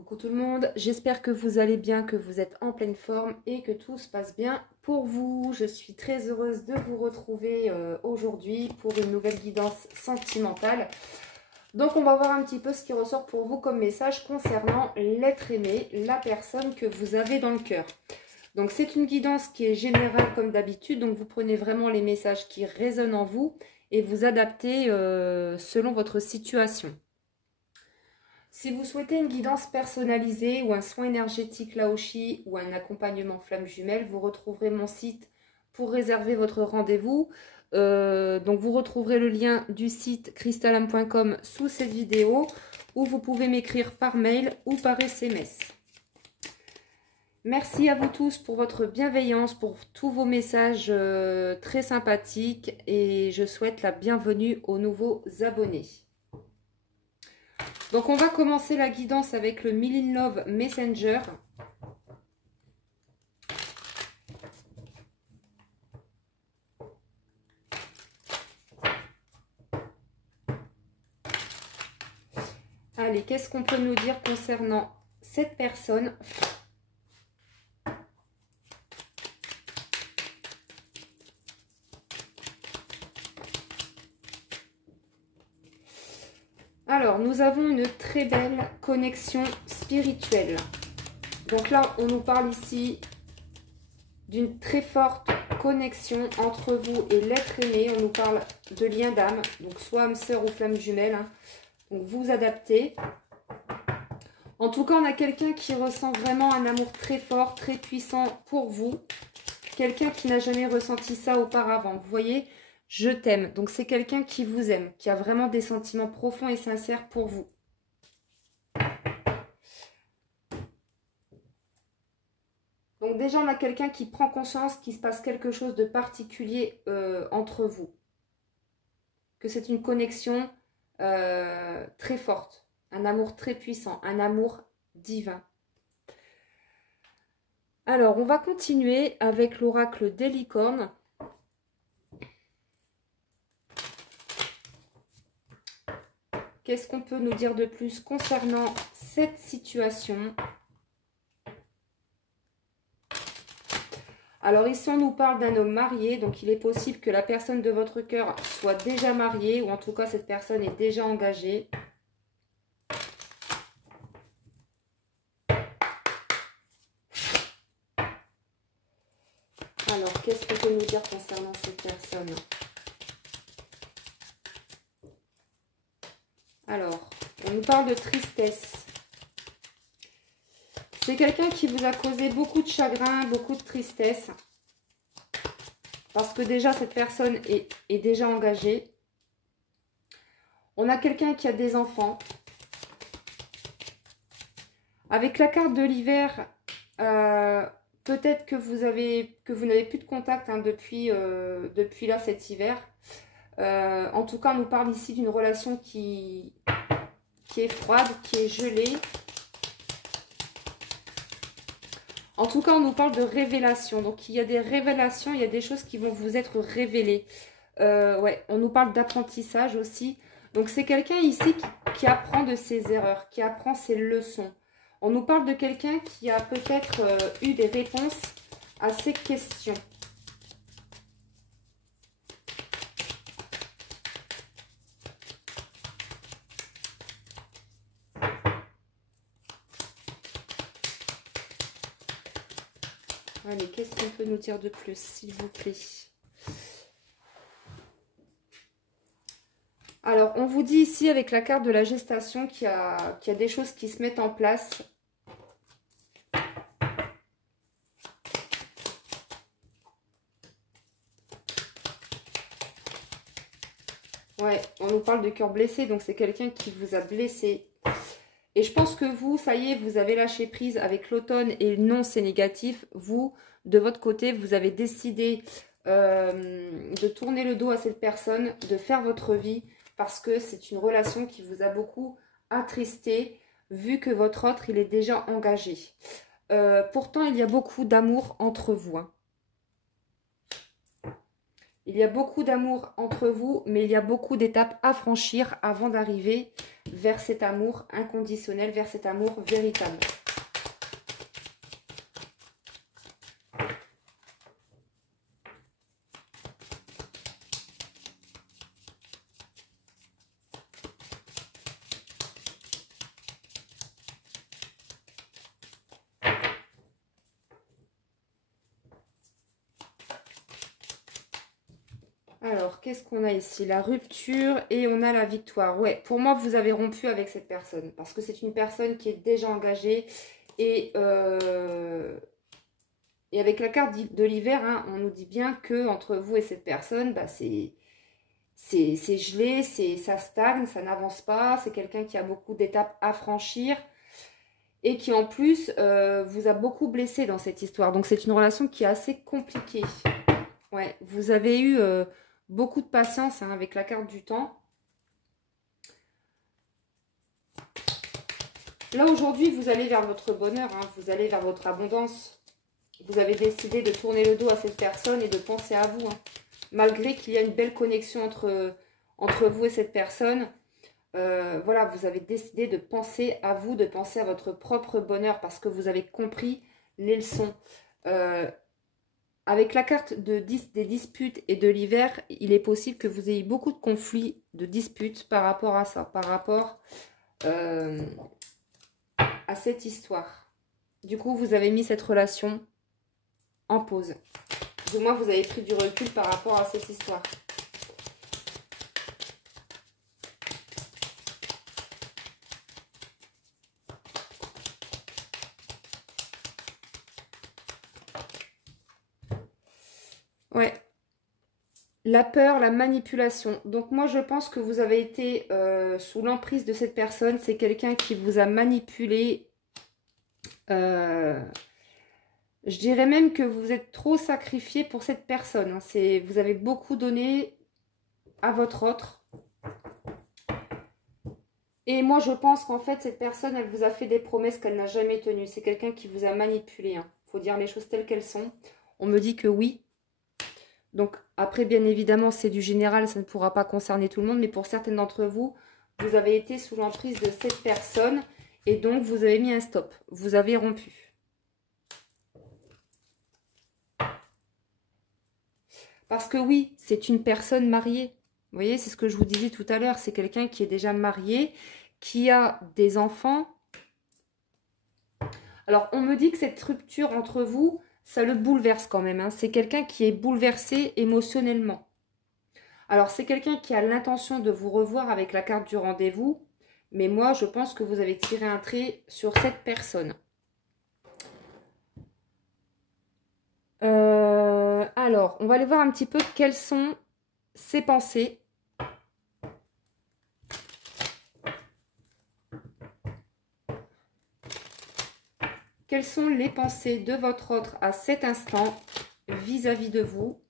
Coucou tout le monde, j'espère que vous allez bien, que vous êtes en pleine forme et que tout se passe bien pour vous. Je suis très heureuse de vous retrouver aujourd'hui pour une nouvelle guidance sentimentale. Donc on va voir un petit peu ce qui ressort pour vous comme message concernant l'être aimé, la personne que vous avez dans le cœur. Donc c'est une guidance qui est générale comme d'habitude, donc vous prenez vraiment les messages qui résonnent en vous et vous adaptez selon votre situation. Si vous souhaitez une guidance personnalisée ou un soin énergétique Laoshi ou un accompagnement flamme jumelle, vous retrouverez mon site pour réserver votre rendez-vous. Donc vous retrouverez le lien du site crystallam.com sous cette vidéo ou vous pouvez m'écrire par mail ou par SMS. Merci à vous tous pour votre bienveillance, pour tous vos messages très sympathiques et je souhaite la bienvenue aux nouveaux abonnés. Donc, on va commencer la guidance avec le Milin Love Messenger. Allez, qu'est-ce qu'on peut nous dire concernant cette personne ? Alors, nous avons une très belle connexion spirituelle. Donc là, on nous parle ici d'une très forte connexion entre vous et l'être aimé. On nous parle de lien d'âme, donc soit âme sœur ou flamme jumelle. Donc vous adaptez. En tout cas, on a quelqu'un qui ressent vraiment un amour très fort, très puissant pour vous. Quelqu'un qui n'a jamais ressenti ça auparavant. Vous voyez ? Je t'aime. Donc, c'est quelqu'un qui vous aime, qui a vraiment des sentiments profonds et sincères pour vous. Donc, déjà, on a quelqu'un qui prend conscience qu'il se passe quelque chose de particulier entre vous. Que c'est une connexion très forte. Un amour très puissant. Un amour divin. Alors, on va continuer avec l'oracle des licornes. Qu'est-ce qu'on peut nous dire de plus concernant cette situation? Alors ici, on nous parle d'un homme marié. Donc, il est possible que la personne de votre cœur soit déjà mariée. Ou en tout cas, cette personne est déjà engagée. Alors, qu'est-ce qu'on peut nous dire concernant cette personne? Alors, on nous parle de tristesse. C'est quelqu'un qui vous a causé beaucoup de chagrin, beaucoup de tristesse. Parce que déjà, cette personne est déjà engagée. On a quelqu'un qui a des enfants. Avec la carte de l'hiver, peut-être que vous n'avez plus de contact depuis là cet hiver. En tout cas, on nous parle ici d'une relation qui est froide, qui est gelée. En tout cas, on nous parle de révélation. Donc, il y a des révélations, il y a des choses qui vont vous être révélées. Ouais, on nous parle d'apprentissage aussi. Donc, c'est quelqu'un ici qui apprend de ses erreurs, qui apprend ses leçons. On nous parle de quelqu'un qui a peut-être eu des réponses à ces questions. Allez, qu'est-ce qu'on peut nous dire de plus, s'il vous plaît? Alors, on vous dit ici, avec la carte de la gestation, qu'il y a des choses qui se mettent en place. Ouais, on nous parle de cœur blessé, donc c'est quelqu'un qui vous a blessé. Et je pense que vous, ça y est, vous avez lâché prise avec l'automne et non, c'est négatif. Vous, de votre côté, vous avez décidé de tourner le dos à cette personne, de faire votre vie parce que c'est une relation qui vous a beaucoup attristé vu que votre autre, il est déjà engagé. Pourtant, il y a beaucoup d'amour entre vous. Il y a beaucoup d'amour entre vous, mais il y a beaucoup d'étapes à franchir avant d'arriver vers cet amour inconditionnel, vers cet amour véritable. Alors, qu'est-ce qu'on a ici? La rupture et on a la victoire. Ouais, pour moi, vous avez rompu avec cette personne. Parce que c'est une personne qui est déjà engagée. Et, et avec la carte de l'hiver, hein, on nous dit bien que entre vous et cette personne, bah, c'est gelé, ça stagne, ça n'avance pas. C'est quelqu'un qui a beaucoup d'étapes à franchir. Et qui en plus vous a beaucoup blessé dans cette histoire. Donc c'est une relation qui est assez compliquée. Ouais, vous avez eu beaucoup de patience hein, avec la carte du temps. Là, aujourd'hui, vous allez vers votre bonheur, hein, vous allez vers votre abondance. Vous avez décidé de tourner le dos à cette personne et de penser à vous. Hein. Malgré qu'il y a une belle connexion entre vous et cette personne, voilà, vous avez décidé de penser à vous, de penser à votre propre bonheur parce que vous avez compris les leçons. Avec la carte des disputes et de l'hiver, il est possible que vous ayez beaucoup de conflits, de disputes par rapport à ça, par rapport à cette histoire. Du coup, vous avez mis cette relation en pause. Du moins, vous avez pris du recul par rapport à cette histoire. Ouais. La peur, la manipulation. Donc moi, je pense que vous avez été sous l'emprise de cette personne. C'est quelqu'un qui vous a manipulé. Je dirais même que vous êtes trop sacrifié pour cette personne. Hein. Vous avez beaucoup donné à votre autre. Et moi, je pense qu'en fait, cette personne, elle vous a fait des promesses qu'elle n'a jamais tenues. C'est quelqu'un qui vous a manipulé. Hein. Faut dire les choses telles qu'elles sont. On me dit que oui. Donc, après, bien évidemment, c'est du général. Ça ne pourra pas concerner tout le monde. Mais pour certaines d'entre vous, vous avez été sous l'emprise de cette personne. Et donc, vous avez mis un stop. Vous avez rompu. Parce que oui, c'est une personne mariée. Vous voyez, c'est ce que je vous disais tout à l'heure. C'est quelqu'un qui est déjà marié, qui a des enfants. Alors, on me dit que cette rupture entre vous, ça le bouleverse quand même. Hein. C'est quelqu'un qui est bouleversé émotionnellement. Alors, c'est quelqu'un qui a l'intention de vous revoir avec la carte du rendez-vous. Mais moi, je pense que vous avez tiré un trait sur cette personne. Alors, on va aller voir un petit peu quelles sont ses pensées. Quelles sont les pensées de votre autre à cet instant vis-à-vis de vous?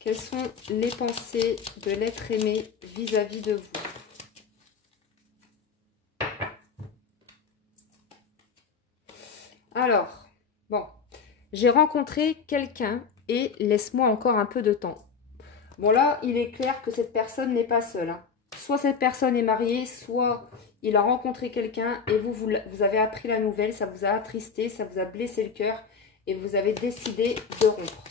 Quelles sont les pensées de l'être aimé vis-à-vis de vous? Alors, bon, j'ai rencontré quelqu'un et laisse-moi encore un peu de temps. Bon là, il est clair que cette personne n'est pas seule. Hein. Soit cette personne est mariée, soit il a rencontré quelqu'un et vous avez appris la nouvelle, ça vous a attristé, ça vous a blessé le cœur et vous avez décidé de rompre.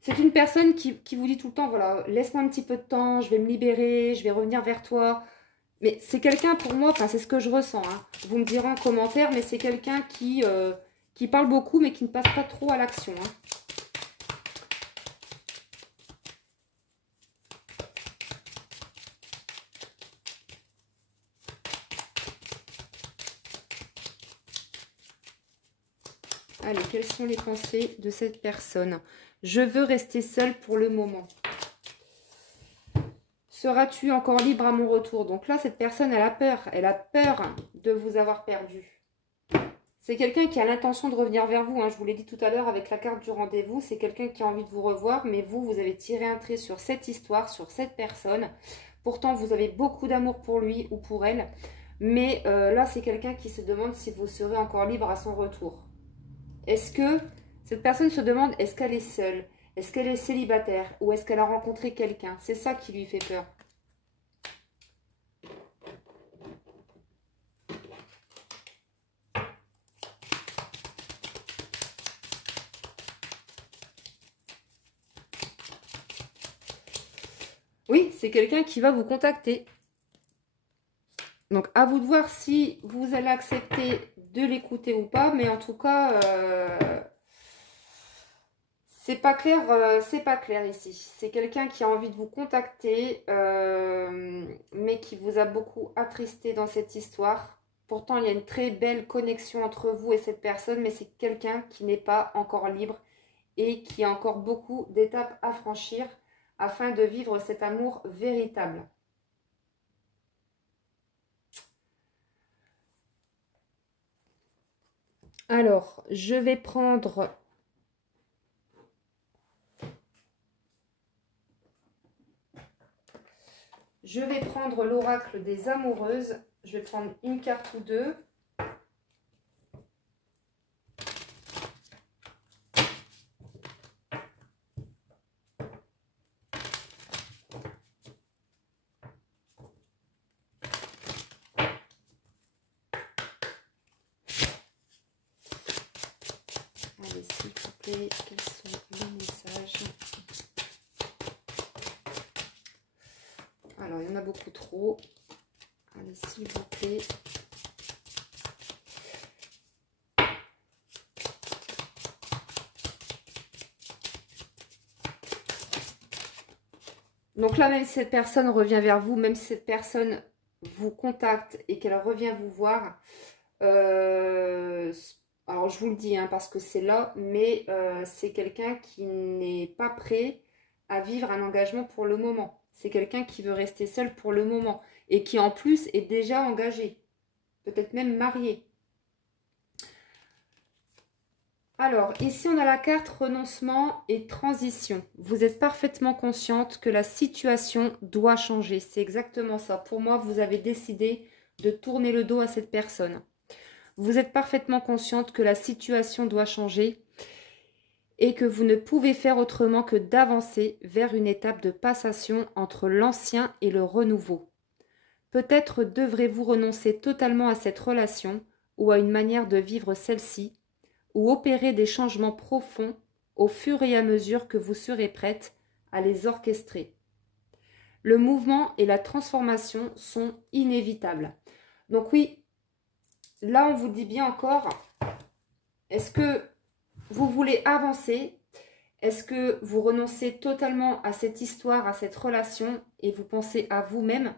C'est une personne qui vous dit tout le temps, voilà, laisse-moi un petit peu de temps, je vais me libérer, je vais revenir vers toi. Mais c'est quelqu'un pour moi, enfin c'est ce que je ressens. Hein. Vous me direz en commentaire, mais c'est quelqu'un qui parle beaucoup mais qui ne passe pas trop à l'action. Hein. Allez, quelles sont les pensées de cette personne? Je veux rester seule pour le moment. Seras-tu encore libre à mon retour? Donc là, cette personne, elle a peur. Elle a peur de vous avoir perdu. C'est quelqu'un qui a l'intention de revenir vers vous, hein. Je vous l'ai dit tout à l'heure avec la carte du rendez-vous. C'est quelqu'un qui a envie de vous revoir, mais vous avez tiré un trait sur cette histoire, sur cette personne. Pourtant, vous avez beaucoup d'amour pour lui ou pour elle. Mais là, c'est quelqu'un qui se demande si vous serez encore libre à son retour. Est-ce que cette personne se demande, est-ce qu'elle est seule? Est-ce qu'elle est célibataire? Ou est-ce qu'elle a rencontré quelqu'un? C'est ça qui lui fait peur. Oui, c'est quelqu'un qui va vous contacter. Donc, à vous de voir si vous allez accepter de l'écouter ou pas. Mais en tout cas, c'est pas clair ici. C'est quelqu'un qui a envie de vous contacter, mais qui vous a beaucoup attristé dans cette histoire. Pourtant, il y a une très belle connexion entre vous et cette personne, mais c'est quelqu'un qui n'est pas encore libre et qui a encore beaucoup d'étapes à franchir afin de vivre cet amour véritable. Alors, je vais prendre l'oracle des amoureuses. Je vais prendre une carte ou deux. Allez, s'il vous plaît, quels sont les messages? Alors, il y en a beaucoup trop. Allez, s'il vous plaît. Donc là, même si cette personne revient vers vous, même si cette personne vous contacte et qu'elle revient vous voir, alors je vous le dis, hein, parce que c'est là, mais c'est quelqu'un qui n'est pas prêt à vivre un engagement pour le moment. C'est quelqu'un qui veut rester seul pour le moment et qui en plus est déjà engagé, peut-être même marié. Alors, ici, on a la carte renoncement et transition. Vous êtes parfaitement consciente que la situation doit changer. C'est exactement ça. Pour moi, vous avez décidé de tourner le dos à cette personne. Vous êtes parfaitement consciente que la situation doit changer et que vous ne pouvez faire autrement que d'avancer vers une étape de passation entre l'ancien et le renouveau. Peut-être devrez-vous renoncer totalement à cette relation ou à une manière de vivre celle-ci, ou opérer des changements profonds au fur et à mesure que vous serez prête à les orchestrer. Le mouvement et la transformation sont inévitables. Donc oui, là on vous dit bien encore, est-ce que vous voulez avancer? Est-ce que vous renoncez totalement à cette histoire, à cette relation et vous pensez à vous-même?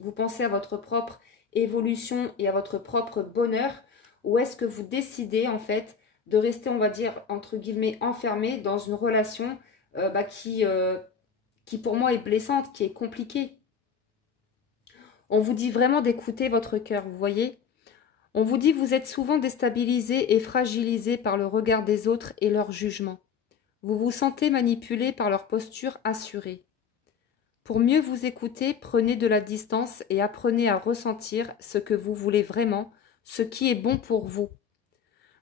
Vous pensez à votre propre évolution et à votre propre bonheur? Ou est-ce que vous décidez en fait de rester, on va dire, entre guillemets, enfermé dans une relation qui pour moi est blessante, qui est compliquée? On vous dit vraiment d'écouter votre cœur, vous voyez? On vous dit que vous êtes souvent déstabilisé et fragilisé par le regard des autres et leur jugement. Vous vous sentez manipulé par leur posture assurée. Pour mieux vous écouter, prenez de la distance et apprenez à ressentir ce que vous voulez vraiment, ce qui est bon pour vous.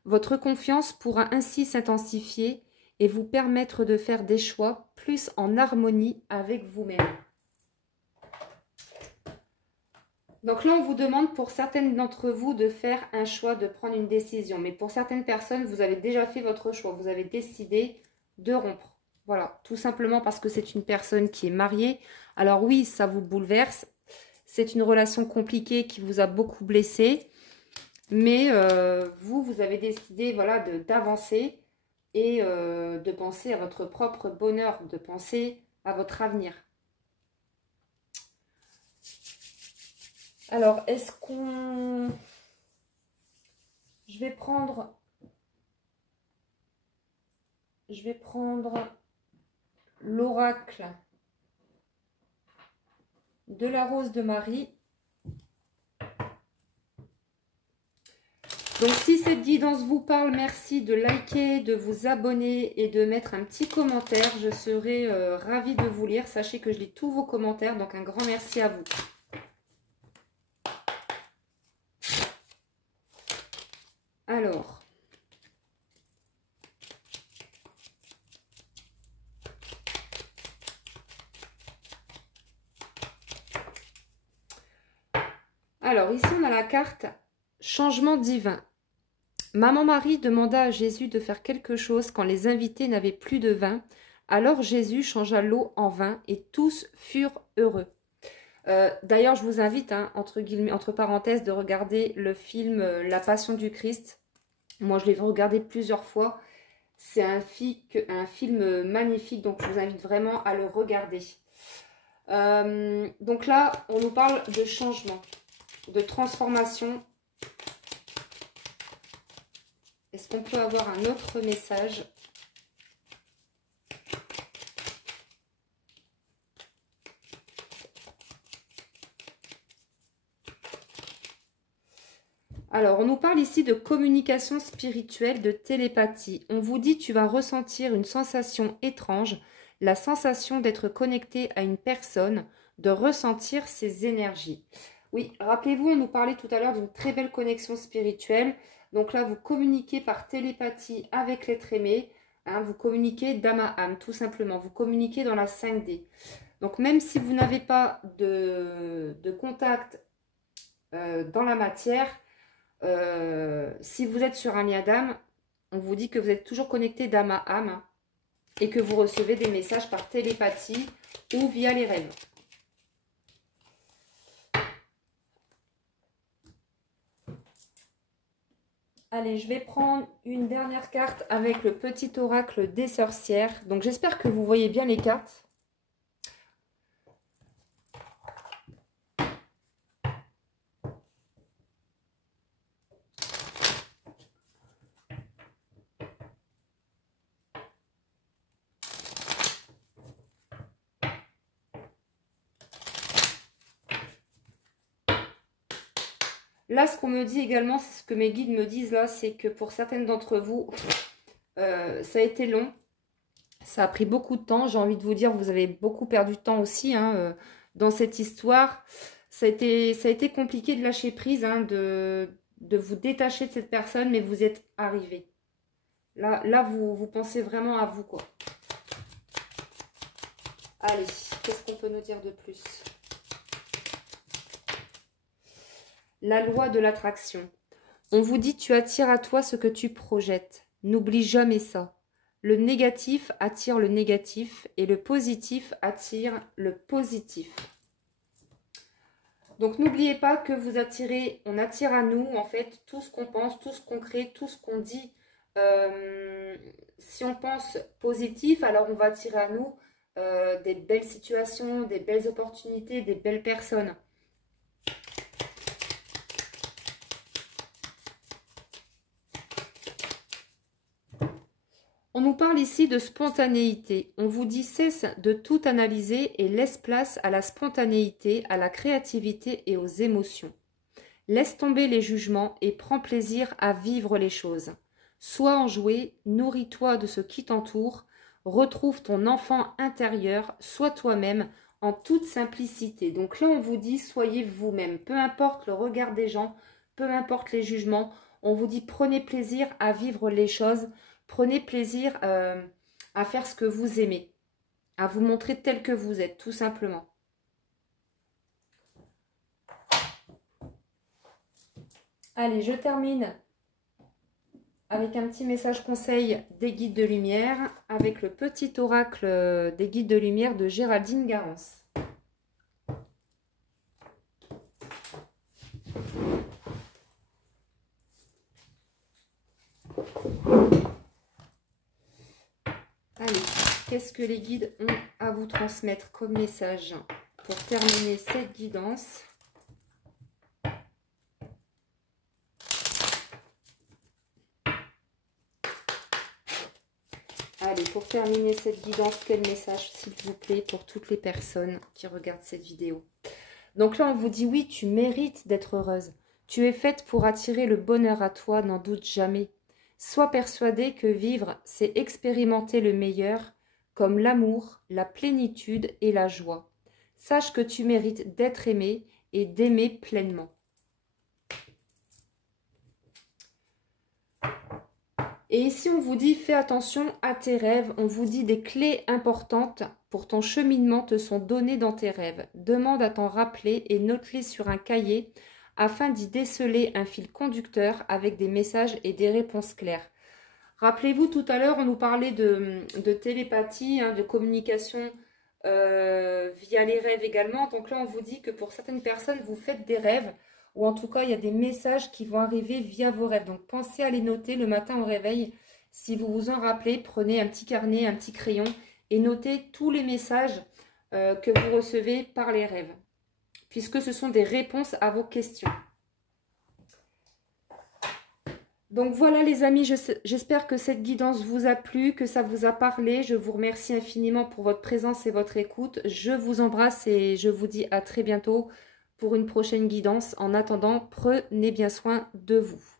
Votre confiance pourra ainsi s'intensifier et vous permettre de faire des choix plus en harmonie avec vous-même. Donc là, on vous demande pour certaines d'entre vous de faire un choix, de prendre une décision. Mais pour certaines personnes, vous avez déjà fait votre choix. Vous avez décidé de rompre. Voilà, tout simplement parce que c'est une personne qui est mariée. Alors oui, ça vous bouleverse. C'est une relation compliquée qui vous a beaucoup blessé. Mais vous avez décidé voilà, d'avancer et de penser à votre propre bonheur, de penser à votre avenir. Alors, est-ce qu'on... Je vais prendre l'oracle de la rose de Marie. Donc, si cette guidance vous parle, merci de liker, de vous abonner et de mettre un petit commentaire. Je serai ravie de vous lire. Sachez que je lis tous vos commentaires, donc un grand merci à vous. Alors, ici, on a la carte changement divin. Maman Marie demanda à Jésus de faire quelque chose quand les invités n'avaient plus de vin. Alors Jésus changea l'eau en vin et tous furent heureux. D'ailleurs, je vous invite, hein, entre guillemets, entre parenthèses, de regarder le film La Passion du Christ. Moi, je l'ai regardé plusieurs fois. C'est un film magnifique, donc je vous invite vraiment à le regarder. Donc là, on nous parle de changement, de transformation. Est-ce qu'on peut avoir un autre message ? Alors, on nous parle ici de communication spirituelle, de télépathie. On vous dit, tu vas ressentir une sensation étrange, la sensation d'être connecté à une personne, de ressentir ses énergies. Oui, rappelez-vous, on nous parlait tout à l'heure d'une très belle connexion spirituelle. Donc là, vous communiquez par télépathie avec l'être aimé. Hein, vous communiquez d'âme à âme, tout simplement. Vous communiquez dans la 5D. Donc, même si vous n'avez pas de contact dans la matière, si vous êtes sur un lien d'âme, on vous dit que vous êtes toujours connecté d'âme à âme, hein, et que vous recevez des messages par télépathie ou via les rêves. Allez, je vais prendre une dernière carte avec le petit oracle des sorcières. Donc, j'espère que vous voyez bien les cartes. Là, ce qu'on me dit également, c'est ce que mes guides me disent là, c'est que pour certaines d'entre vous, ça a été long. Ça a pris beaucoup de temps. J'ai envie de vous dire, vous avez beaucoup perdu de temps aussi, hein, dans cette histoire. Ça a été compliqué de lâcher prise, hein, de vous détacher de cette personne, mais vous êtes arrivé. Là vous pensez vraiment à vous, quoi. Allez, qu'est-ce qu'on peut nous dire de plus ? La loi de l'attraction. On vous dit, tu attires à toi ce que tu projettes. N'oublie jamais ça. Le négatif attire le négatif et le positif attire le positif. Donc, n'oubliez pas que vous attirez, on attire à nous, en fait, tout ce qu'on pense, tout ce qu'on crée, tout ce qu'on dit. Si on pense positif, alors on va attirer à nous des belles situations, des belles opportunités, des belles personnes. On nous parle ici de spontanéité. On vous dit cesse de tout analyser et laisse place à la spontanéité, à la créativité et aux émotions. Laisse tomber les jugements et prends plaisir à vivre les choses. Sois enjoué, nourris-toi de ce qui t'entoure, retrouve ton enfant intérieur, sois toi-même en toute simplicité. Donc là, on vous dit soyez vous-même. Peu importe le regard des gens, peu importe les jugements, on vous dit prenez plaisir à vivre les choses. Prenez plaisir à faire ce que vous aimez, à vous montrer tel que vous êtes, tout simplement. Allez, je termine avec un petit message conseil des guides de lumière, avec le petit oracle des guides de lumière de Géraldine Garance. Allez, qu'est-ce que les guides ont à vous transmettre comme message pour terminer cette guidance? Allez, pour terminer cette guidance, quel message, s'il vous plaît, pour toutes les personnes qui regardent cette vidéo? Donc là, on vous dit, oui, tu mérites d'être heureuse. Tu es faite pour attirer le bonheur à toi, n'en doute jamais. Sois persuadée que vivre, c'est expérimenter le meilleur, comme l'amour, la plénitude et la joie. Sache que tu mérites d'être aimé et d'aimer pleinement. Et ici, on vous dit, fais attention à tes rêves. On vous dit des clés importantes pour ton cheminement te sont données dans tes rêves. Demande à t'en rappeler et note-les sur un cahier afin d'y déceler un fil conducteur avec des messages et des réponses claires. Rappelez-vous, tout à l'heure, on nous parlait de télépathie, de communication via les rêves également. Donc là, on vous dit que pour certaines personnes, vous faites des rêves, ou en tout cas, il y a des messages qui vont arriver via vos rêves. Donc, pensez à les noter le matin au réveil. Si vous vous en rappelez, prenez un petit carnet, un petit crayon et notez tous les messages que vous recevez par les rêves, puisque ce sont des réponses à vos questions. Donc voilà les amis, j'espère que cette guidance vous a plu, que ça vous a parlé. Je vous remercie infiniment pour votre présence et votre écoute. Je vous embrasse et je vous dis à très bientôt pour une prochaine guidance. En attendant, prenez bien soin de vous.